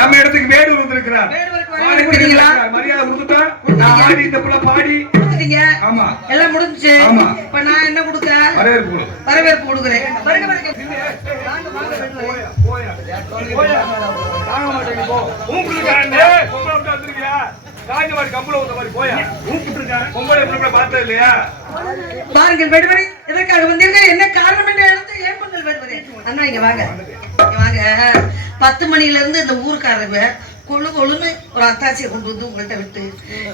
நம்ம இடத்துக்கு வேடு வந்திருக்கிறார். மரியாதை கொடுத்துட்டா நான் ஆடி இந்த புள்ள பாடி கொடுத்துட்டீங்க. ஆமா எல்லாம் முடிஞ்சுச்சு. ஆமா இப்ப நான் என்ன கொடுக்க? வரவேற்பு கொடு. வரவேற்பு கொடுக்குறேன். வருக வருக. உங்களுக்கு காஞ்சவாடி கம்பள ஊத்த மாதிரி போயா கூப்பிட்டுருக்காங்க. பொம்பளை எப்படி பார்த்தது இல்லையா? பாருங்கள் வேடுவரை, எதற்காக வந்தீர்கள்? என்ன காரணம் என்று எழுந்து ஏன் பண்ணல் வேடுவரை? அண்ணா இங்க வாங்க, இங்க வாங்க. 10 மணில இருந்து இந்த ஊருக்காரங்க கொழு கொழுன்னு ஒரு அத்தாச்சியை கொண்டு வந்து உங்கள்கிட்ட விட்டு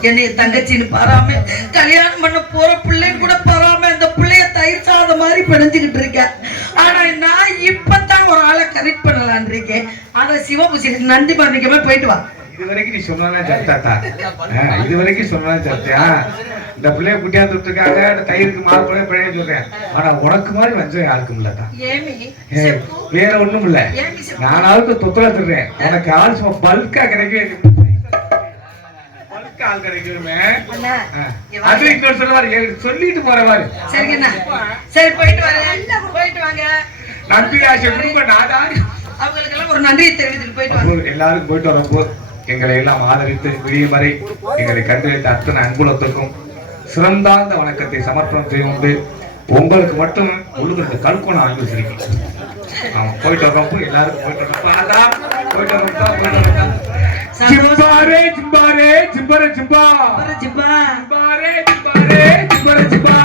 என்னைய தங்கச்சின்னு பாராம கல்யாணம் பண்ண போற பிள்ளைன்னு கூட பாராம அந்த பிள்ளைய தயிர் சாத மாதிரி பிணைஞ்சுக்கிட்டு இருக்கேன். ஆனா நான் இப்பதான் ஒரு ஆளை கரெக்ட் பண்ணலான் இருக்கேன். ஆனா சிவபூசி நந்தி பண்ணிக்கமே போயிட்டு வா. இது வரைக்கும் நீ சொன்னா சத்தாத்தா, இது வரைக்கும் சொன்னா சத்தியா. இந்த பிள்ளைய குட்டியாந்து விட்டுருக்காங்க, தயிருக்கு மாறு கூட பிழைய சொல்றேன். ஆனா உனக்கு மாதிரி வஞ்சம் யாருக்கும் இல்லடா. வேற ஒண்ணும் இல்ல, நானாவது தொத்தல தர்றேன். உனக்கு ஆள் சும்மா பல்கா கிடைக்கவே பல்கா ஆள் கிடைக்குமே. அது இன்னொரு சொல்லுவாரு, சொல்லிட்டு போறவாரு. சரிங்கண்ணா, சரி போயிட்டு வரேன். போயிட்டு வாங்க. நன்றி ஆசை குடும்ப நாடாடி அவங்களுக்கு எல்லாம் ஒரு நன்றியை தெரிவித்துட்டு போயிட்டு வாங்க. எல்லாருக்கும் போயிட்டு வரப்போ எங்களை எல்லாம் ஆதரித்து விடியும் வரை எங்களை கண்டுவைத்த அத்தனை அன்புலத்துக்கும் சிறந்தாந்த வணக்கத்தை சமர்ப்பணம் செய்து உங்களுக்கு மட்டும் உள்ளுக்கு கல்கோணம் வாங்கி வச்சிருக்கேன். போயிட்டு வரப்போ எல்லாருக்கும் போயிட்டு வரப்போ போயிட்டு வரப்போ சிம்பாரே சிம்பாரே சிம்பர சிம்பா சிம்பாரே சிம்பாரே சிம்பர சிம்பா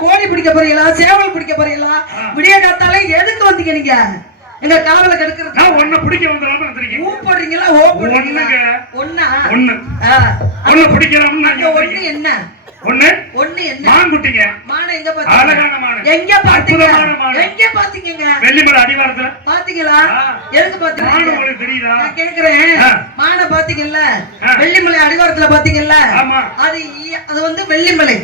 கோழி பிடிக்க போறீங்களா, சேவல் பிடிக்க போறீங்களா? விடிய காத்தாலே எதுக்கு வந்தீங்க நீங்க? எங்க காவல கெடுக்கிறது. நான் ஒண்ணு பிடிக்க வந்தலாம்னு வந்திருக்கேன். ஊ போடுறீங்களா? ஓ போடுறீங்களா? ஒண்ணா ஒண்ணு பிடிக்கிறோம்னா ஒண்ணு என்ன? ஒண்ணு என்ன? மான் குட்டிங்க. மான் எங்க பாத்தீங்க? அழகான மான். எங்க பாத்தீங்க? எங்க பாத்தீங்க? வெள்ளிமலை அடிவாரத்துல பாத்தீங்களா? எதுக்கு பாத்தீங்க? மான் உங்களுக்கு தெரியுதா? நான் கேக்குறேன். மானை பாத்தீங்கல்ல? வெள்ளிமலை அடிவாரத்துல பாத்தீங்கல்ல? ஆமா. அது வந்து வெள்ளிமலை.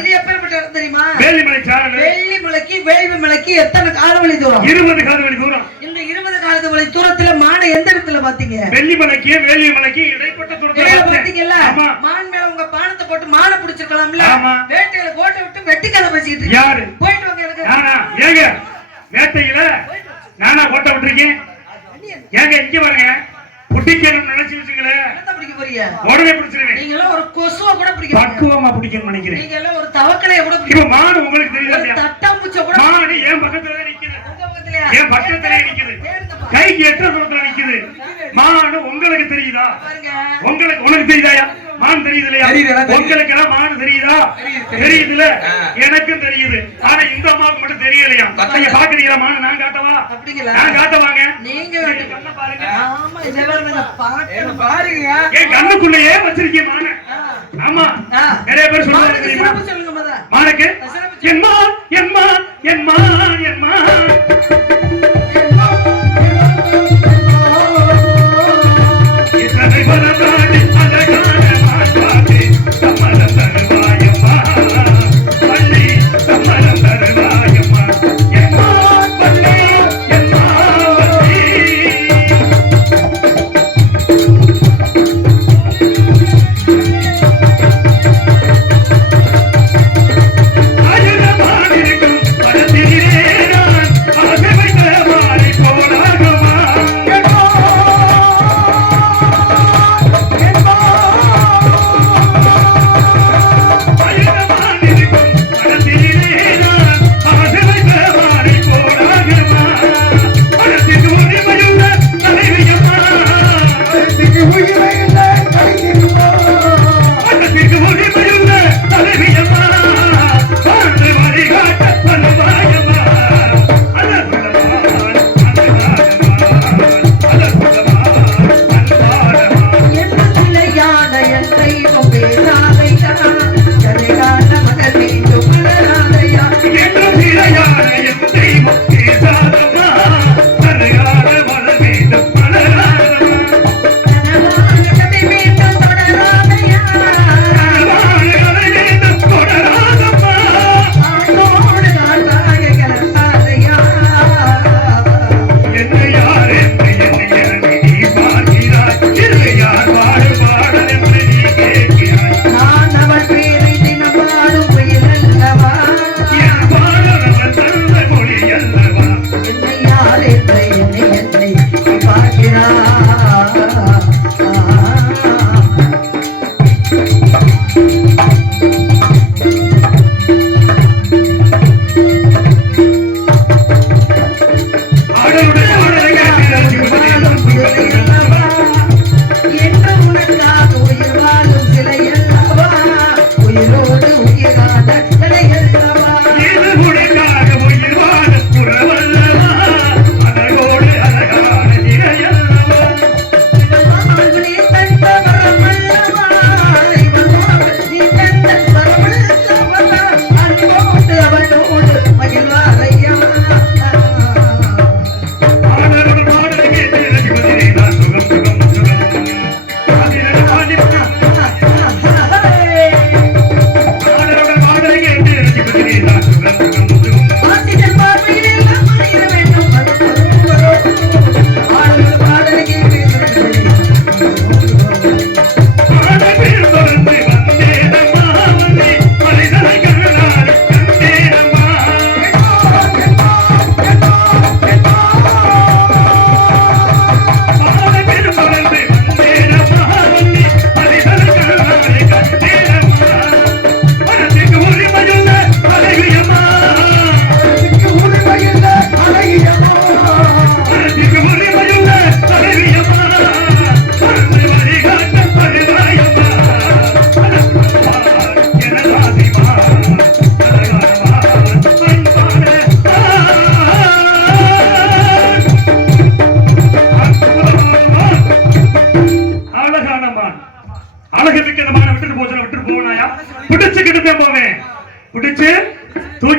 இது எப்பேற்பட்ட இடம் தெரியுமா? வெள்ளிமலை சாரல். வெள்ளிமலைக்கு வேள்வி மலைக்கு எத்தனை காலவழி தூரம்? 20 காலவழி தூரம். இந்த 20 காலவழி தூரத்துல மானை எந்த இடத்துல பாத்தீங்க? வெள்ளிமலைக்கு வேள்வி மலைக்கு இடைப்பட்ட தூரத்துல பாத்தீங்கல்ல? மான் மேல உங்க பானத்தை போட்டு மானை பிடிச்சிருக்கலாம்ல? வேட்டையில கோட்டை விட்டு வெட்டிக்கதை பேசிட்டு இருக்கீங்க. யாரு? போயிட்டு வாங்க. எனக்கு நானா? ஏங்க வேட்டையில நானா கோட்டை விட்டுருக்கேன்? ஏங்க இங்க வாங்க. புடிக்கணும் நினைச்சு வச்சுங்களே. என்ன பிடிக்க போறீங்க? உடனே பிடிச்சிருவேன். நீங்க எல்லாம் ஒரு கொசுவ கூட பிடிக்க பக்குவமா பிடிக்கணும்னு நினைக்கிறேன். நீங்க எல்லாம் ஒரு தவக்கலைய கூட பிடிக்க. இப்ப மான் உங்களுக்கு தெரியல. தட்டாம்பூச்ச கூட மான் ஏன் பக்கத்துல நிக்குது? உங்க பக்கத்துலயா? ஏன் பக்கத்துல நிக்குது? கைக்கு எட்ட தூரத்துல நிக்குது. மான் உங்களுக்கு தெரியுதா? உனக்கு தெரியுதாயா? மான் தெரியுது இல்லையா? உங்களுக்கு எல்லாம் மான் தெரியுதா? தெரியுதுல? எனக்கும் தெரியுது. ஆனா இந்த அம்மாவுக்கு மட்டும் தெரியலையா? நீங்க பாக்குறீங்களா மான்? நான் காட்டவா? அப்படிங்களா? நான் காட்டவாங்க. நீங்க கண்ண பாருங்க. ஆமா இதெல்லாம் பாருங்க. ஏன் கண்ணுக்குள்ளேயே வச்சிருக்கீங்க மான்? ஆமா நிறைய பேர் சொல்றாங்க தெரியுமா? சொல்லுங்க மத மானுக்கு எம்மா எம்மா எம்மா எம்மா இத்தனை வரதாடி அழகான மாட்டாடி கமலம் தருவாயம்மா பள்ளி கமலம் தருவாயம்மா எம்மா பள்ளி எம்மா பள்ளி அழகமானிருக்கும் படத்திலே நான்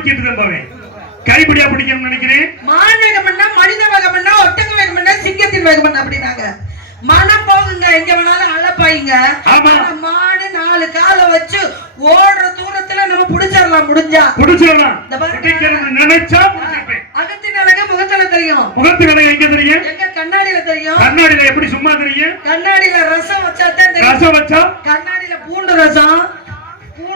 தூக்கிட்டு தான் போவேன். கைப்பிடியா பிடிக்கணும்னு நினைக்கிறேன். மான் வேகம்னா மனித வேகம்னா ஒட்டக வேகம்னா சிங்கத்தின் வேகம்னா அப்படின்னாங்க. மனம் போகுங்க எங்க வேணாலும் அழப்பாயிங்க. மாடு 4 காலை வச்சு ஓடுற தூரத்துல நம்ம புடிச்சிடலாம். முடிஞ்சிடலாம் நினைச்சா அகத்தின் அழகு முகத்துல தெரியும். முகத்தின் அழகு எங்க தெரியும்? எங்க கண்ணாடியில தெரியும். கண்ணாடியில எப்படி சும்மா தெரியும்? கண்ணாடியில ரசம் வச்சா தான் தெரியும். ரசம் வச்சா கண்ணாடியில பூண்டு ரசம்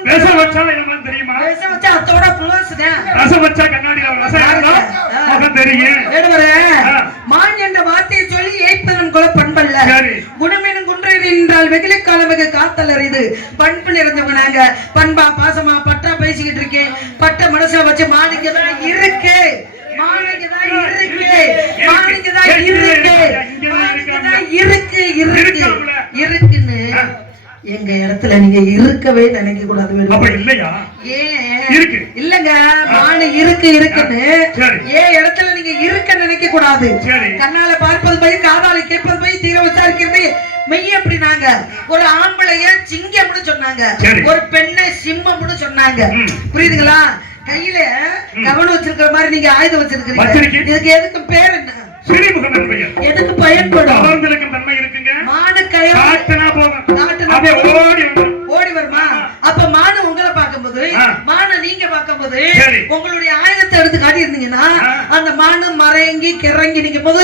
ரசம் வச்சா என்ன தெரியுமா? ரசம் வச்சா அதோட க்ளோஸ் தான். ரசம் வச்சா கண்ணாடியில ரசம் இருந்தா முகம் தெரியும். வேடுவரே மான் என்ற வார்த்தையை சொல்லி ஏய்ப்பதன் குல பண்பல்ல. குணமேனும் குன்றை என்றால் வெகுளி காலமிகு காத்தல் அறிது பண்பு நிறைஞ்சவங்க நாங்க. பண்பா பாசமா பட்டா பேசிக்கிட்டு இருக்கேன். பட்ட மனசை வச்சு மாணிக்கதான் இருக்கு. மாணிக்கதான் இருக்கு. மாணிக்கதான் இருக்கு. மாணிக்கதான் இருக்கு. இருக்குன்னு எங்க இடத்துல நீங்க இருக்கவே நினைக்க கூடாது. இல்லங்க மானு இருக்குன்னு ஏன் இடத்துல நீங்க இருக்க நினைக்க கூடாது. கண்ணால பார்ப்பது போய் காதால கேட்பது போய் தீர விசாரிக்கிறது மெய். அப்படி நாங்க ஒரு ஆம்பளைய சிங்கம்னு சொன்னாங்க, ஒரு பெண்ணை சிம்மம்னு சொன்னாங்க. புரியுதுங்களா? கையில கவனம் வச்சிருக்கிற மாதிரி நீங்க ஆயுதம் வச்சிருக்கீங்க. இதுக்கு எதுக்கு பேர் என்ன? எதுக்கு பயன்படும்? மானு ஓடி வருமா? அப்ப மானு உங்களை பார்க்கும்போது மானை நீங்க பார்க்கும்போது உங்களுடைய ஆயுதத்தை எடுத்து காட்டி இருந்தீங்கன்னா அந்த மானு மறைங்கி கிறங்கி நிக்கும் போது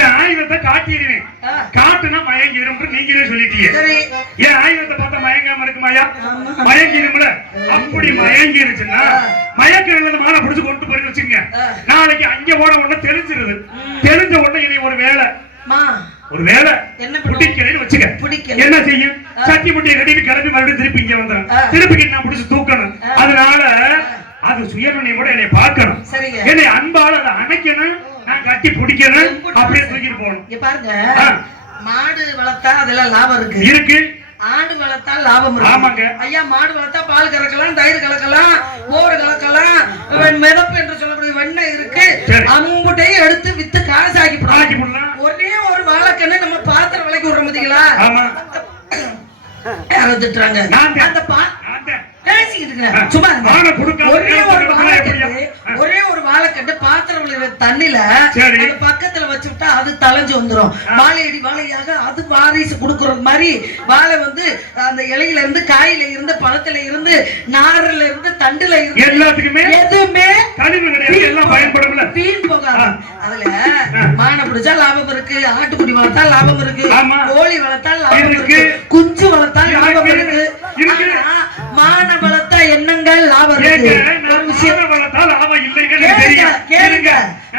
என் ஆயுதத்தை காட்டிடுவேன். காட்டுனா மயங்கிடும் நீங்களே சொல்லிட்டீங்க. என் ஆயுதத்தை பார்த்தா மயங்காம இருக்குமாயா? மயங்கிடும்ல. அப்படி மயங்கிருச்சுன்னா மயக்க மானை பிடிச்சு கொண்டு போய் வச்சுங்க. நாளைக்கு அங்க போன உடனே தெரிஞ்சிருது. தெரிஞ்ச உடனே இனி ஒரு வேலை பிடிக்கிறேன்னு வச்சுக்க. என்ன செய்யும்? சட்டி முட்டியை கட்டிட்டு கிளம்பி மறுபடியும் திருப்பி இங்க வந்துடும். திருப்பி நான் பிடிச்சு தூக்கணும். அதனால அது சுயமனையோட என்னை பார்க்கணும். என்னை அன்பால அதை அணைக்கணும். நான் கட்டி பிடிக்கணும். அப்படியே தூக்கிட்டு போகணும். பாருங்க, மாடு வளர்த்தா அதெல்லாம் லாபம் இருக்கு. ஆடு வளர்த்தா லாபம் இருக்கு. ஐயா மாடு வளர்த்தா பால் கறக்கலாம், தயிர் கலக்கலாம், மோர் கலக்கலாம், மிதப்பு என்று சொல்லக்கூடிய வெண்ணெய் இருக்கு. அம்புட்டையும் எடுத்து வித்து காசு ஆக்கி போடலாம். ஒரே ஒரு வாழைக்கண்ணு நம்ம பாத்திரம் விலைக்கு விடுற மாதிரிங்களா திட்டுறாங்க. ஒரே ஒரு வாழைக்கட்டு பாத்திரம் தண்ணில பக்கத்துல வச்சுட்டா அது தலைஞ்சு வந்துடும். வாழையடி வாழையாக அது வாரிசு கொடுக்கறது மாதிரி வாழை வந்து அந்த இலையில இருந்து காயில இருந்து பழத்துல இருந்து நார்ல இருந்து தண்டுல இருந்து எல்லாத்துக்குமே எதுவுமே பயன்படும்ல. வீண் போகாது. அதுல மானை பிடிச்சா லாபம் இருக்கு, ஆட்டுக்குடி வளர்த்தா லாபம் இருக்கு, கோழி வளர்த்தா லாபம் இருக்கு, குஞ்சு வளர்த்தா லாபம் இருக்கு. மானை வளர்த்தா என்னங்கள் லாபம் இருக்கு? கேளுங்க,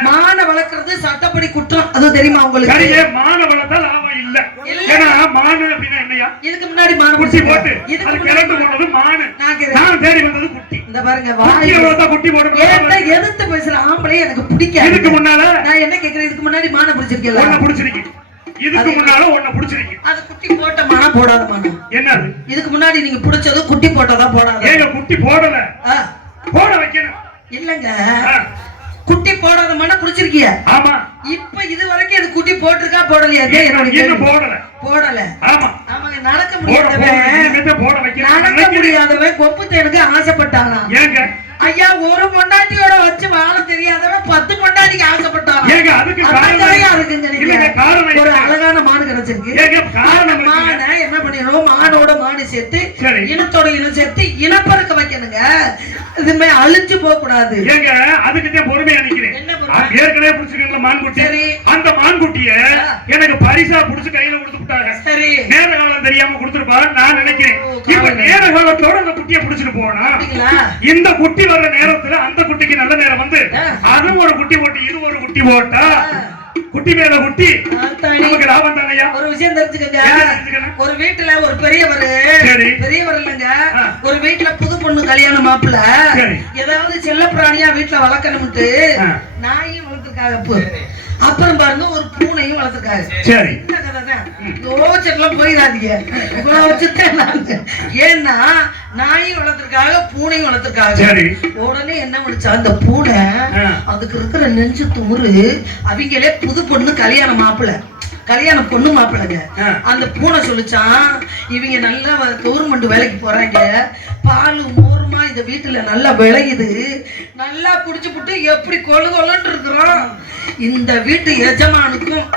மானை வளர்க்கறது சட்டப்படி குற்றம். அது தெரியுமா உங்களுக்கு? மானை வளர்த்தா லாபம் இல்ல. ஏன்னா மானு அப்படின்னா என்னையா? இதுக்கு முன்னாடி மானை குட்டி போட்டு அது கிளந்து போனது மானு. நான் தேடி வந்தது குட்டி. இந்த பாருங்க, வாயை வளர்த்தா குட்டி போடு. ஏன்டா எதிர்த்து பேசுற ஆம்பளை எனக்கு பிடிக்காது. இதுக்கு முன்னால நான் என்ன கேக்குறேன்? இதுக்கு முன்னாடி மானை பிடிச்சிருக்கீங்க? ஒண்ணு பிடிச்சிருக்கு. இதுக்கு முன்னால ஒண்ணு பிடிச்சிருக்கு. அது குட்டி போட்ட மானா போடாத மானா? என்னது? இதுக்கு முன்னாடி நீங்க பிடிச்சது குட்டி போட்டதா போடாத? ஏங்க குட்டி போடல. போட வைக்கணும். இல்லங்க, குட்டி போடாத மானா பிடிச்சிருக்கீங்க. ஆமா. இப்ப இது வரைக்கும் அது குட்டி போட்டுருக்கா போடலையா? இன்னும் போடல. ஆமா. ஆமாங்க, நடக்க முடியாதவன் கொப்பு தேனுக்கு ஆசைப்பட்டானா? ஏங்க ஐயா, ஒரு பொண்டாட்டியோட வச்சு வாழ தெரியாதவன் 10 பொண்டாட்டிக்கு ஆசைப்பட்டான். ஒரு அழகான மாடு கிடைச்சிருக்கு. மானை என்ன பண்ணிடணும்? மானோட மாடு சேர்த்து இனத்தோட இனம் சேர்த்து இனப்பெருக்க வைக்கணுங்க. இதுமே அழிஞ்சு போக கூடாது. ஏங்க அதுக்குதான் பொறுமையா நிக்கிறேன். ஏற்கனவே பிடிச்சிருக்கல மான்குட்டி. அந்த மான்குட்டிய எனக்கு பரிசா புடிச்சு கையில கொடுத்துட்டாங்க. சரி, நேர காலம் தெரியாம கொடுத்துருப்பாரு நான் நினைக்கிறேன். இப்ப நேர காலத்தோட அந்த குட்டியை பிடிச்சிட்டு போனா இந்த குட்டி வர்ற நேரத்துல அந்த குட்டிக்கு நல்ல நேரம் வந்து அது ஒரு குட்டி போட்டு இது ஒரு குட்டி போட்டா குட்டி மேல குட்டி நமக்கு லாபம் தானையா? ஒரு விஷயம் தெரிஞ்சுக்கங்க. ஒரு வீட்டுல ஒரு பெரியவர் இல்லைங்க, ஒரு வீட்டுல புது பொண்ணு கல்யாண மாப்பிள்ள ஏதாவது செல்ல பிராணியா வீட்டுல வளர்க்கணும்ட்டு நாயும் வளர்த்துருக்காங்க. அப்புறம் பாருங்க ஒரு பூனையும் வளர்த்துருக்காங்க. சரி, போயிடாதீங்க. ஏன்னா நாயும் வளர்த்திருக்காங்க, பூனையும் வளர்த்திருக்காங்க. உடனே என்ன பண்ணுச்சா அந்த பூனை, அதுக்கு இருக்கிற நெஞ்சு துமுறு, அவங்களே புது பொண்ணு கல்யாண பொண்ணு மாப்பிள்ளைங்க. அந்த பூனை சொல்லிச்சான், இவங்க நல்லா கவர்மெண்ட் வேலைக்கு போறாங்க, பால் மோருமா இந்த வீட்டுல நல்லா விளையுது, நல்லா குடிச்சு புட்டு எப்படி கொழு கொழுன்னு இருக்கிறோம். இந்த வீட்டு எஜமானுக்கும்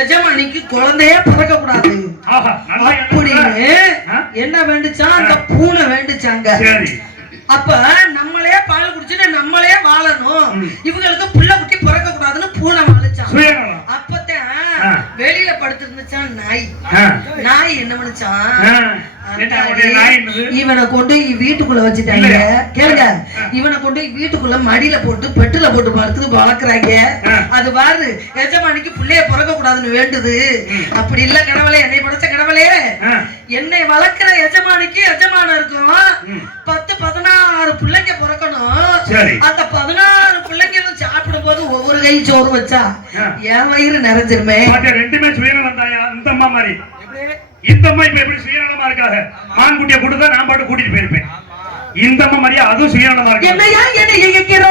எஜமானிக்கு குழந்தையே பிறக்க கூடாது அப்படின்னு என்ன வேண்டுச்சா, அந்த பூனை வேண்டுச்சாங்க. அப்ப நம்மளே பால் குடிச்சுட்டு நம்மளே வாழணும், இவங்களுக்கு புள்ள குட்டி பிறக்க கூடாதுன்னு பூனை வாழிச்சான். அப்பதான் வெளியில படுத்து இருந்துச்சான் நாய். நாய் என்ன பண்ணுச்சான், இவனை கொண்டு வீட்டுக்குள்ள வச்சுட்டாங்க. கேளுங்க, இவனை கொண்டு வீட்டுக்குள்ள மடியில போட்டு பெட்டுல போட்டு படுத்து வளர்க்குறாங்க. அது பாரு எஜமானிக்கு பிள்ளைய பிறக்க கூடாதுன்னு வேண்டுது. அப்படி இல்ல கடவுளே, என்னை படைச்ச கடவுளே, என்னை வளர்க்கிற எஜமானிக்கு எஜமானம் இருக்கும் 10-16 பிள்ளைங்க பிறக்கணும். அந்த 16 பிள்ளைங்களும் சாப்பிடும் போது ஒவ்வொரு கை சோறு வச்சா என் வயிறு நிறைஞ்சிருமே. ரெண்டுமே சுயநலம் தாயா. இந்த அம்மா மாதிரி இந்த அம்மா இப்ப எப்படி சுயநலமா இருக்காங்க, மான்குட்டியை கொடுத்தா நான் பாட்டு கூட்டிட்டு போயிருப்பேன். இந்த அம்மா மாதிரியா அதுவும் சுயநலமா இருக்கு. என்னையா என்னை இயக்கிற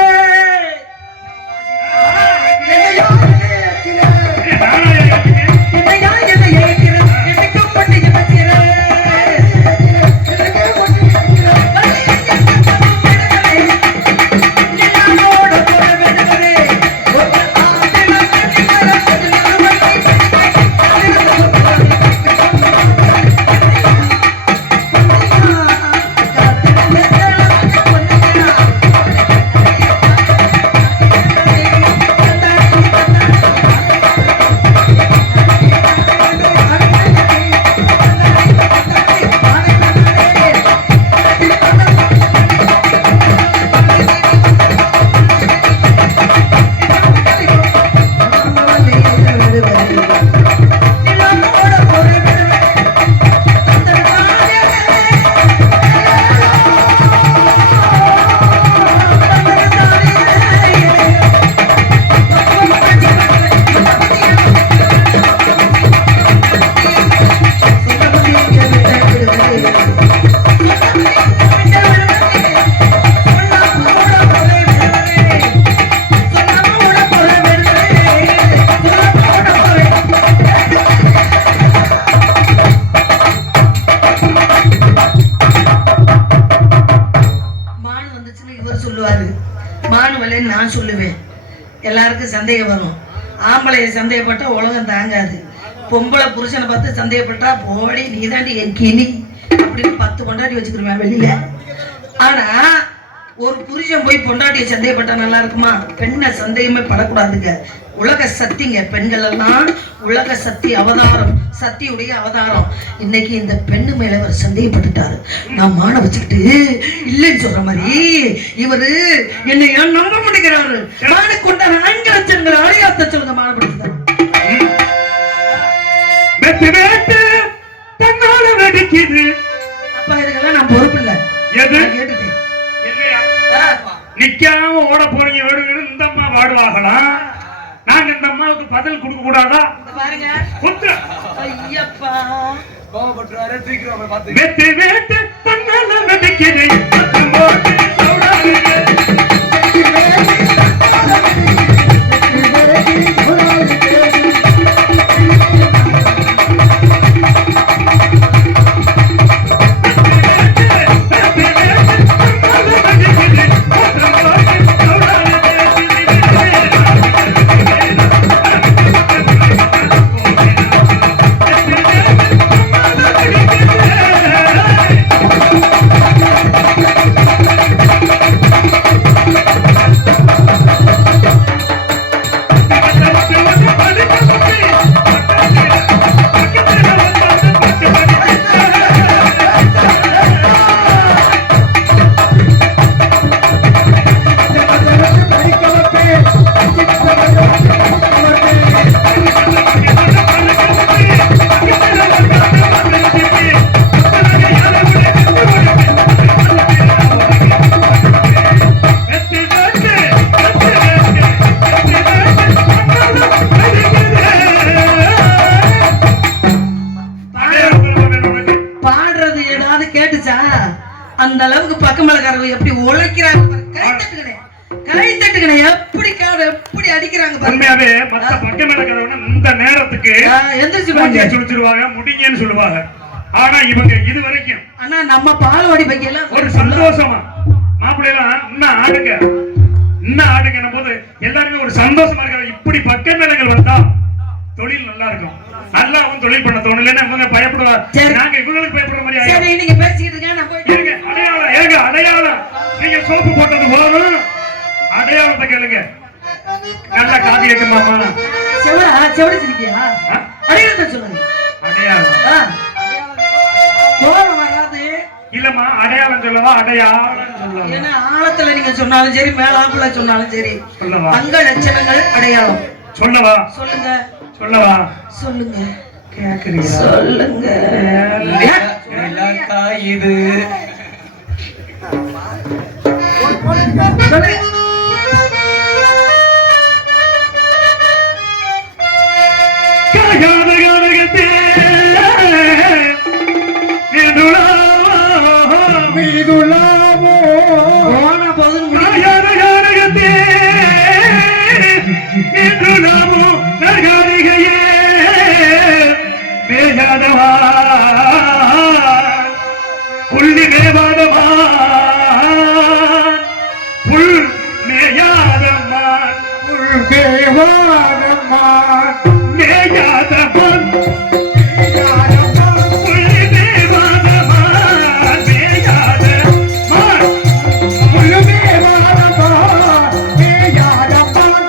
நான் சொல்லுவேன். எல்லாருக்கும் சந்தேகம் வரும். ஆம்பளைய சந்தேகப்பட்டா உலகம் தாங்காது. பொம்பளை புருஷனை பார்த்து சந்தேகப்பட்டா போடி நீதாண்டி என் கிளி அப்படின்னு 10 பொண்டாட்டி வச்சுக்கிருவேன் வெளியில. ஆனா ஒரு புருஷன் போய் பொண்டாட்டியை சந்தேகப்பட்டா நல்லா இருக்குமா? பெண்ணை சந்தேகமே படக்கூடாதுங்க. உலக சக்திங்க பெண்கள் எல்லாம், உலக சக்தி அவதாரம், சக்தியுடைய அவதாரம். இன்னைக்கு இந்த பெண்ணு மேல அவர் சந்தேகப்பட்டுட்டாரு. நான் மான வச்சுக்கிட்டு இல்லைன்னு சொல்ற மாதிரி இவரு என்னை நம்ப மாட்டேங்கிறாரு. மான கொண்டாரு அஞ்சலச்சங்கிற அழியாத்த சொல்லுங்க. மானப்படுத்துறாரு. அப்பா இதுக்கெல்லாம் நான் பொறுப்பு இல்லை. கேட்டுட்டேன். நிக்காம ஓட போறீங்க வேடுங்கன்னு இந்த அம்மா பாடுவாங்களாம். நாங்க இந்த அம்மாவுக்கு பதில் கொடுக்க கூடாதா? பாருங்க ஐயப்பா கோவப்பட்டுறாரு. தூக்கிடுவாங்க பார்த்து. வெத்து வேட்டு தன்னால வெடிக்குது அந்த அளவுக்கு பக்கமலக்காரங்க எப்படி உழைக்கிறாங்க. கை தட்டுக்கணே எப்படி அடிக்கிறாங்க. உண்மையாவே மத்த பக்கமலக்காரங்க இந்த நேரத்துக்கு எந்திரிச்சு சொல்லிடுவாங்க, முடிங்கன்னு சொல்லுவாங்க. ஆனா இவங்க இது வரைக்கும் அண்ணா நம்ம பால்வாடி பைக்கெல்லாம் ஒரு சந்தோஷமா மாப்பிள்ளைலாம் இன்னும் ஆடுங்க போது எல்லாருமே ஒரு சந்தோஷமா இருக்காங்க. இப்படி பக்க நிலங்கள் வந்தா தொழில் நல்லா இருக்கும். நல்லா அவன் தொழில் பண்ண தோணு. இல்லைன்னா இவங்க பயப்படுவா. நாங்க இவங்களுக்கு பயப்படுற மாதிரி ஆயிடும். சரி நீங்க பேசிட்டு இருங்க, நான் போய் இருங்க. அடையாளம் நீங்க சோப்பு போட்டது போதும். அடையாளத்தை கேளுங்க. நல்லா காது கேட்க மாமா. செவடிச்சிருக்கியா? அடையாளத்தை சொல்லுங்க. அடையாளம் கோபம் வராது இல்லம்மா. அடையாளம் சொல்லவா? அடையாளம் சொல்லவா? ஏன்னா ஆழத்துல நீங்க சொன்னாலும் சரி, மேலாப்புல சொன்னாலும் சரி, சொல்லவா? அங்க லட்சணங்கள் அடையாளம் சொல்லவா? சொல்லுங்க. சொல்லவா? சொல்லுங்க. கேக்குறீங்களா? சொல்லுங்க. இது புள்ளி மேவாதமா புல் மேயாதம்மான் புல் மேவாதம்மான் மேயாதம்மான் புள்ளி மேவாதம்மான் மேயாதம்மான் புல் மேவாதம்மான் மேயாதம்மான்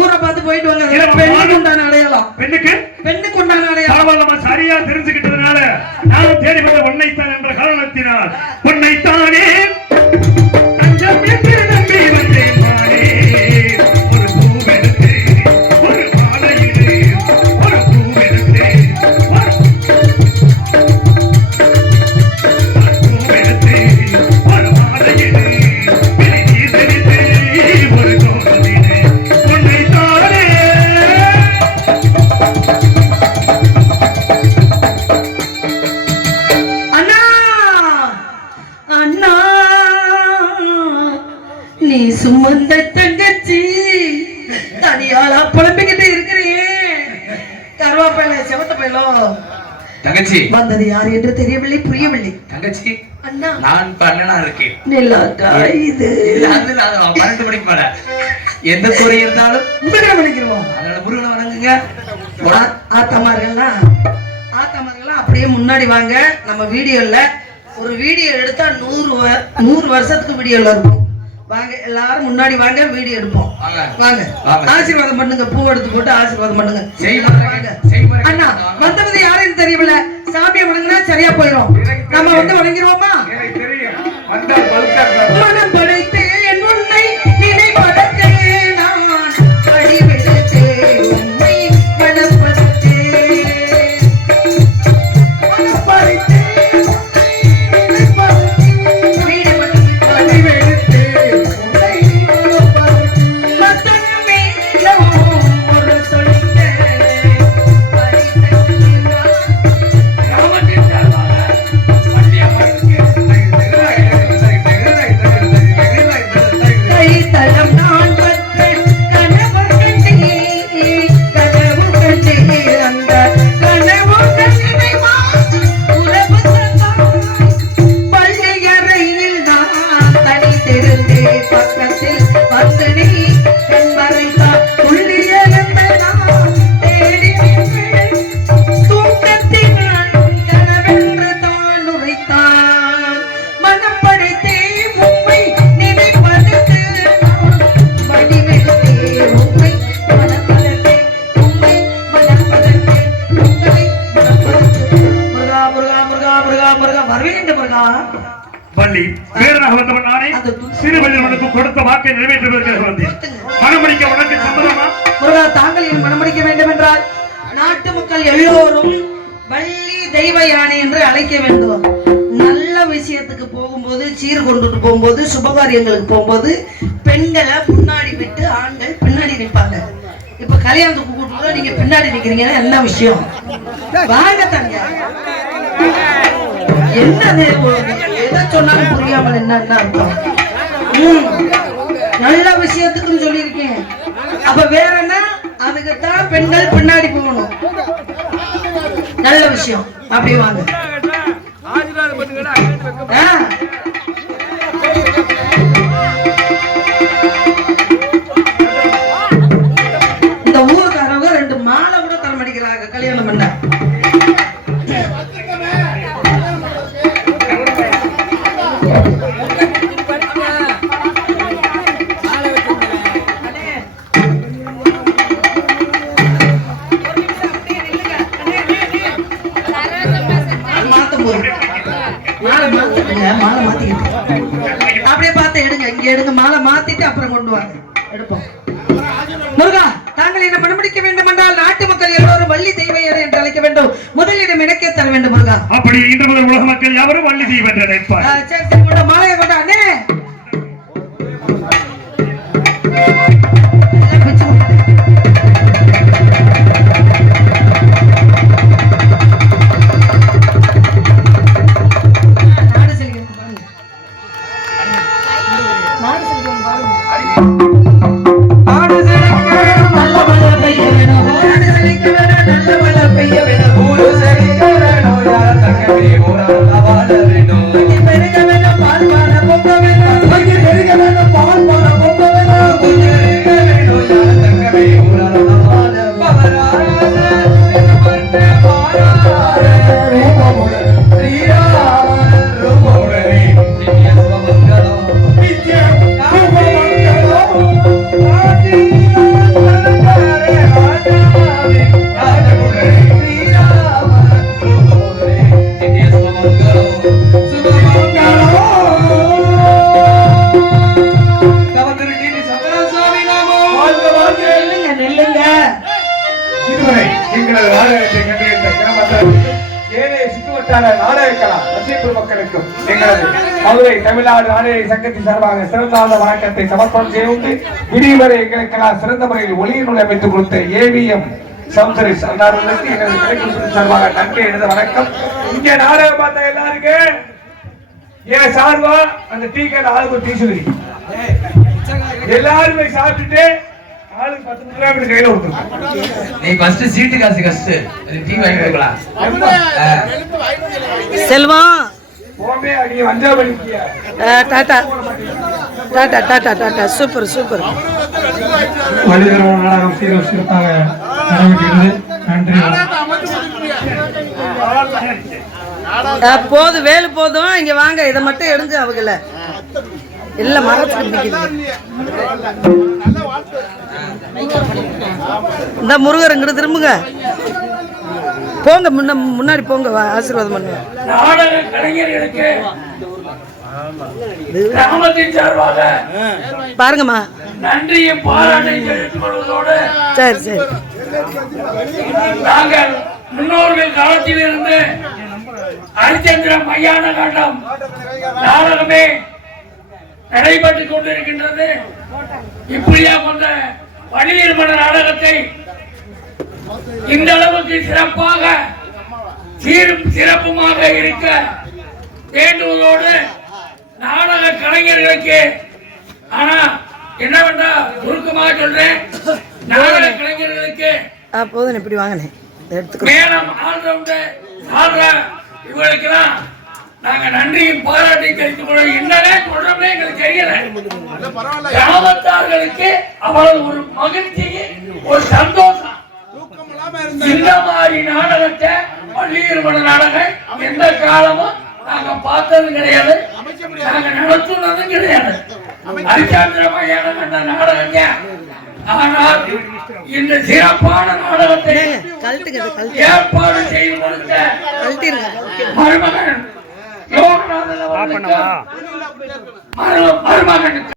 ஊரை பார்த்து போயிட்டு வாங்க. பெண்ணுக்கு உண்டான அடையாளம். பெண்ணுக்கு உண்டான அடையாளம். சரியா தெரிஞ்சுக்கிட்டதுனால நான் தேடி வந்த உன்னைத்தான் என்ற காரணத்தினால் உன்னைத்தானே தஞ்சம் என்று நம்பி வந்தேன் நானே. ஒரு பூவெடுத்து ஒரு மாலையிலே ஒரு பூவெடுத்து பூவெடுத்து ஒரு மாலையிலே ஒரு கோவிலே உன்னைத்தானே. அண்ணா அண்ணா நீ சுமந்த தங்கச்சி தனியாளா புலம்பிக்கிட்டு இருக்கிறேன். கருவாப்பையில செவத்த பையலோ தங்கச்சி வந்தது யார் என்று தெரியவில்லை, புரியவில்லை. தங்கச்சி அண்ணா நான் அண்ணனா இருக்கேன். நிலாக்கா இது 12 மணிக்கு மேல எந்த குறை இருந்தாலும் முருகனை வணங்கிடுவோம். அதனால முருகனை வணங்குங்க. ஆத்தமார்கள்லாம் அப்படியே முன்னாடி வாங்க. நம்ம வீடியோல ஒரு வீடியோ எடுத்தா 100 வருஷத்துக்கு வீடியோல இருக்கும். வாங்க எல்லாரும் முன்னாடி வாங்க, வீடியோ எடுப்போம். வாங்க ஆசீர்வாதம் பண்ணுங்க. பூ எடுத்து போட்டு ஆசீர்வாதம் பண்ணுங்க. அண்ணா வந்தது யாருன்னு தெரியல. சாமியை வணங்கினா சரியா போயிடும். நம்ம வந்து வணங்கிடுவோமா? மனம் படைத்து முருகா வருவேன் முருகா. பள்ளி வீரனாக வந்தவன் நானே. சிறு வயதில் உனக்கு கொடுத்த வாக்கை நிறைவேற்றுவதற்காக வந்தேன். மனமுடிக்க உனக்கு சம்மதமா? முருகா, தாங்கள் என் மனமுடிக்க வேண்டும் என்றால் நாட்டு மக்கள் எல்லோரும் வள்ளி தெய்வ யானை என்று அழைக்க வேண்டும். நல்ல விஷயத்துக்கு போகும்போது, சீர் கொண்டுட்டு போகும்போது, சுபகாரியங்களுக்கு போகும்போது பெண்களை முன்னாடி விட்டு ஆண்கள் பின்னாடி நிற்பாங்க. இப்ப கல்யாணத்துக்கு கூப்பிட்டு நீங்க பின்னாடி நிக்கிறீங்கன்னா என்ன விஷயம்? வாங்க தாங்க. என்னது எதை சொன்னாலும் புரியாமல் என்ன அர்த்தம்? நல்ல விஷயத்துக்குன்னு சொல்லியிருக்கேன். அப்ப வேற என்ன? அதுக்குத்தான் பெண்கள் பின்னாடி போகணும். நல்ல விஷயம். அப்படி வாங்க. இந்த ஊருக்காரங்க 2 மாலை கூட தர மாட்டேங்கிறாங்க கல்யாணம் பண்ண. மாலை மாத்திக்கிட்டு அப்படியே பார்த்து எடுங்க. இங்க எடுங்க. மாலை மாத்திட்டு அப்புறம் கொண்டு வாங்க. எடுப்போம். முருகா, தாங்கள் என்ன மனமுடிக்க வேண்டும் என்றால் நாட்டு மக்கள் எல்லோரும் வள்ளி தெய்வ என்று அழைக்க வேண்டும். முதலிடம் எனக்கே தர வேண்டும் முருகா. அப்படி இன்று முதல் உலக மக்கள் யாவரும் வள்ளி தெய்வம் என்று அழைப்பார். சரி சரி, கொண்ட மாலையை கொண்ட அண்ணே. மதுரை தமிழ்நாடு நாடக சங்கத்தின் சார்பாக சிறந்த வணக்கத்தை சமர்ப்பணம் செய்து விடிவரை எங்களுக்கெல்லாம் சிறந்த முறையில் ஒளியின் நூல் அமைத்துக் கொடுத்த ஏவிஎம் சம்சரிஸ் அன்னார்களுக்கு எங்களது கலைக்குழுவின் சார்பாக நன்றி எழுத வணக்கம். இங்க நாடகம் பார்த்த எல்லாருக்கு ஏன் சார்பா அந்த டீ கடை ஆளுக்கு டீ சொல்லி எல்லாருமே சாப்பிட்டுட்டு ஆளுக்கு 10 ரூபாய் கையில கொடுத்துருக்கோம். நீ ஃபர்ஸ்ட் சீட்டு காசு கஷ்டு டீ வாங்கி கொடுக்கலாம். செல்வம் போமே அடி வந்தா பண்ணிக்கியா. Tata tata tata tata. Super super. Vallidharman நாடகம் சிறப்பாக நடைபெற்றது. நன்றி. போதும் வேலு போதும். இங்க வாங்க. இதை மட்டும் எடுங்க. அவங்கள இல்ல மரத்துக்கு இந்த முருகர் இங்கிட்டு திரும்புங்க. போங்க. முன்னாடி போங்க. ஆசீர்வாதம் பண்ணுங்க. நாடக கலைஞர்களுக்கு கிராமத்தின் சார்பாக பாருங்கம்மா நன்றியும் பாராட்டையும் தெரிவித்துக் கொள்வதோடு சரி சரி நாங்கள் முன்னோர்கள் காலத்தில் இருந்து ஹரிச்சந்திரம் மையான காண்டம் நாடகமே நடைபெற்றுக் கொண்டிருக்கின்றது. இப்படியா கொண்ட வள்ளியர்மன நாடகத்தை இந்த அளவுக்கு சிறப்பாக சீரும் சிறப்புமாக இருக்க வேண்டுவதோடு நாடக கலைஞர்களுக்கு ஆனா என்னவென்றா சுருக்கமாக சொல்றேன், நாடக கலைஞர்களுக்கு போதும். எப்படி வாங்கினேன் மேலும் ஆல்ரவுண்டர் இவங்களுக்கெல்லாம் நாங்க நன்றியும் பாராட்டையும் தெரிவித்துக் கொள்ள என்னன்னே சொல்றோம்னே எங்களுக்கு தெரியல. கிராமத்தார்களுக்கு அவ்வளவு ஒரு மகிழ்ச்சி, ஒரு சந்தோஷம். இந்த மாதிரி நாடகத்தை வள்ளியர்மன நாடகம் எந்த காலமும் நாங்க பார்த்தது கிடையாது, நாங்க நடத்துனதும் கிடையாது. ஹரிச்சந்திரமையான அந்த நாடகங்க. ஆனால் இந்த சிறப்பான நாடகத்தை ஏற்பாடு செய்து கொடுத்த மருமகன் இல்லாதவர்களுக்கு மருமகனுக்கு